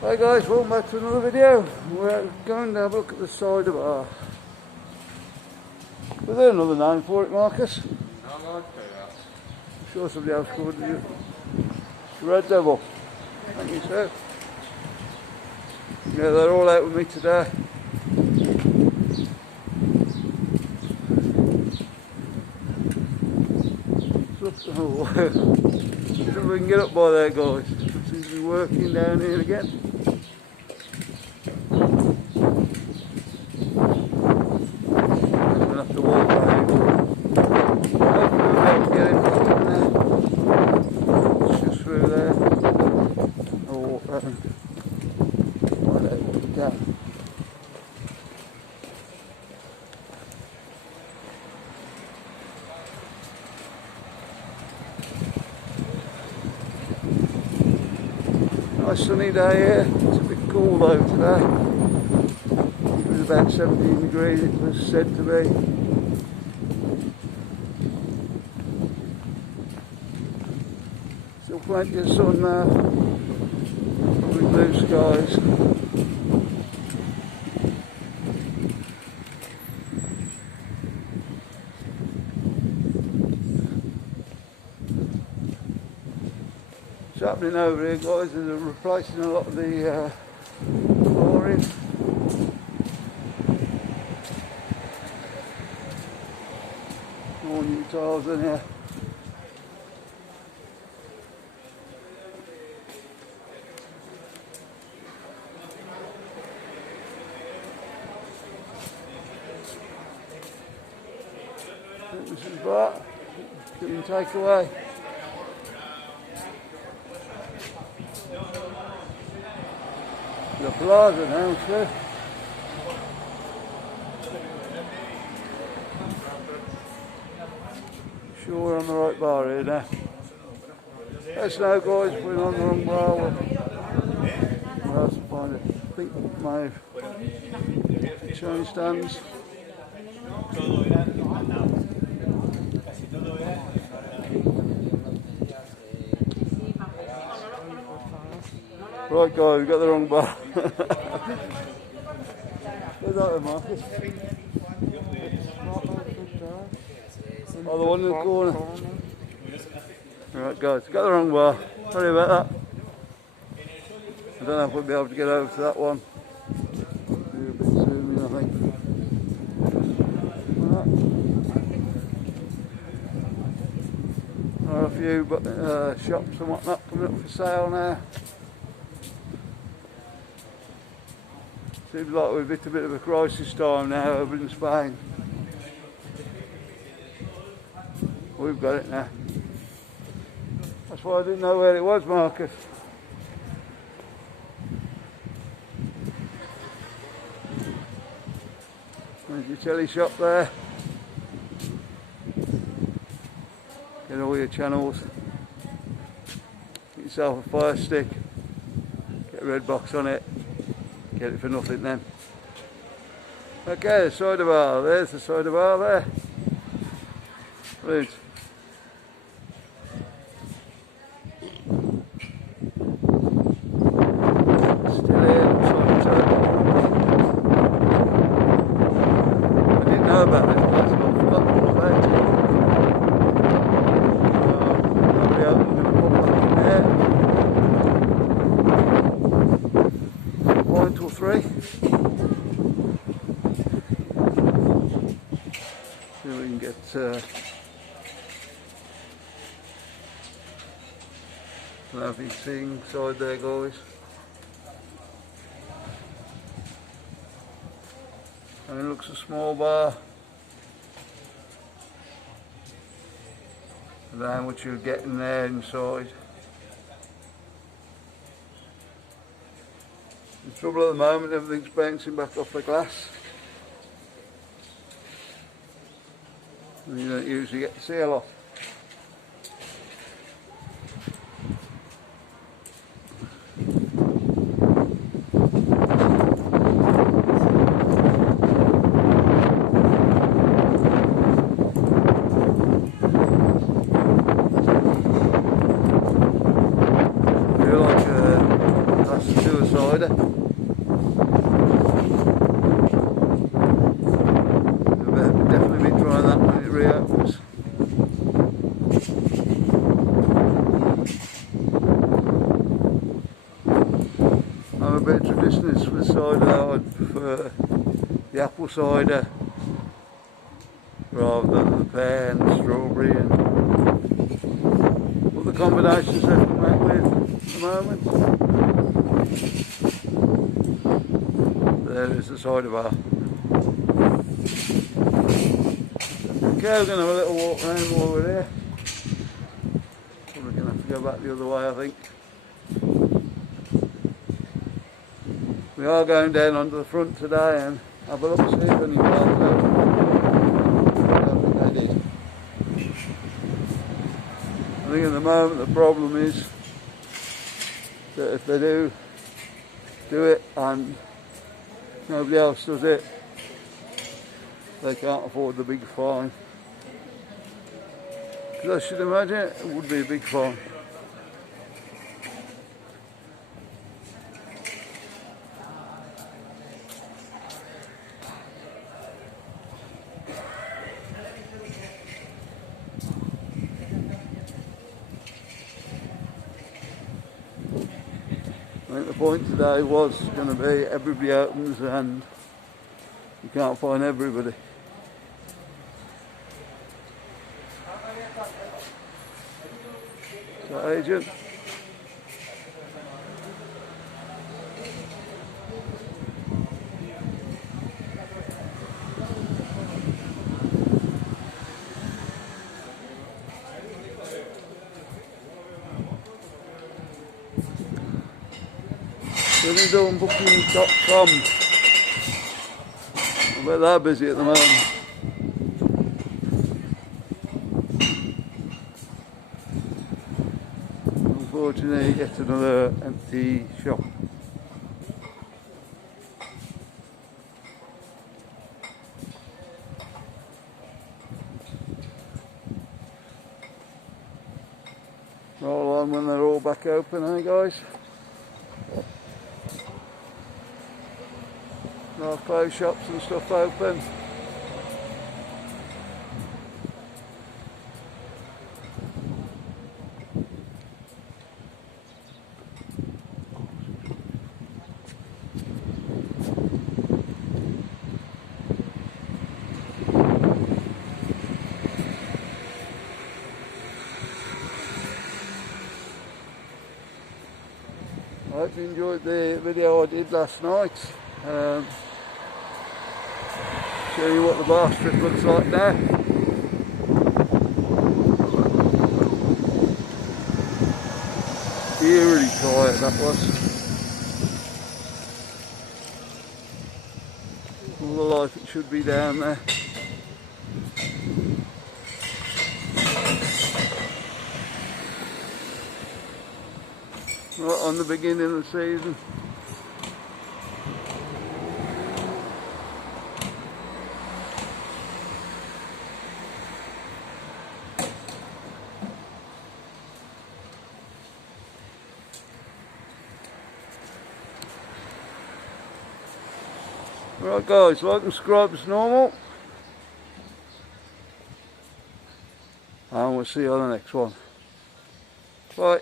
Hi guys, welcome back to another video. We're going to have a look at the cider bar. Was there another name for it, Marcus? I like that. I'm sure somebody else called it Red Devil. Thank you, sir. Yeah, they're all out with me today. Oh, see if we can get up by there, guys. It seems to be working down here again. I'm gonna have to walk around. Hopefully we'll be able to get in there. It's just through there. I'll walk round. Find out what we can. Nice sunny day here. It's a bit cool though today. It was about 17 degrees it was said to be. Still plenty of sun now. With blue skies. What's happening over here, guys, is they're replacing a lot of the flooring. More new tiles in here. This is that. Can take away. The plaza now, sir. Sure we're on the right bar here now. Let's know, guys, if we're on the wrong bar. Where else to find it? I think we may have showing stands. Right guys, we've got the wrong bar. Where's that one, Marcus? Oh, the one in the corner. Right guys, got the wrong bar. Sorry about that. I don't know if we'll be able to get over to that one. Do a bit zooming, I think. There are a few shops and whatnot coming up for sale now. Seems like we've hit a bit of a crisis time now over in Spain. We've got it now. That's why I didn't know where it was, Marcus. There's your telly shop there. Get all your channels. Get yourself a fire stick. Get a red box on it. Get it for nothing then. Okay, the cider bar. There's the cider bar there. Brilliant. Still here, looks like it's open. I didn't know about this place, but I forgot all about it. Nobody opened the pub back in there. 1 till 3. See if we can get lovely thing inside there, guys. And it looks a small bar. I don't know how much you're getting there inside. The trouble at the moment, everything's bouncing back off the glass. And you don't usually get to see a lot. I feel like that's to do with cider. We'll definitely be trying that when it reopens. I'm a bit of traditionalist with cider. I'd prefer the apple cider rather than the pear and the strawberry and all the combinations they can make with at the moment. There is the cider bar. Okay, we're going to have a little walk around while we're here. Probably going to have to go back the other way, I think. We are going down onto the front today and have a look, see if any bars open. I don't think they did. I think at the moment the problem is that if they do it and nobody else does it, they can't afford the big fine. Because I should imagine it would be a big fine. I think the point today was going to be everybody opens and you can't find everybody. So, agent. BenidormBooking.com. I bet they're busy at the moment. Unfortunately, yet another empty shop. Roll on when they're all back open, eh guys? No clothes shops and stuff open. I hope you enjoyed the video I did last night. Show you what the bar strip looks like now. Eerily quiet that was. All the life it should be down there. Right on the beginning of the season. Right guys, like and subscribe as normal. And we'll see you on the next one. Bye.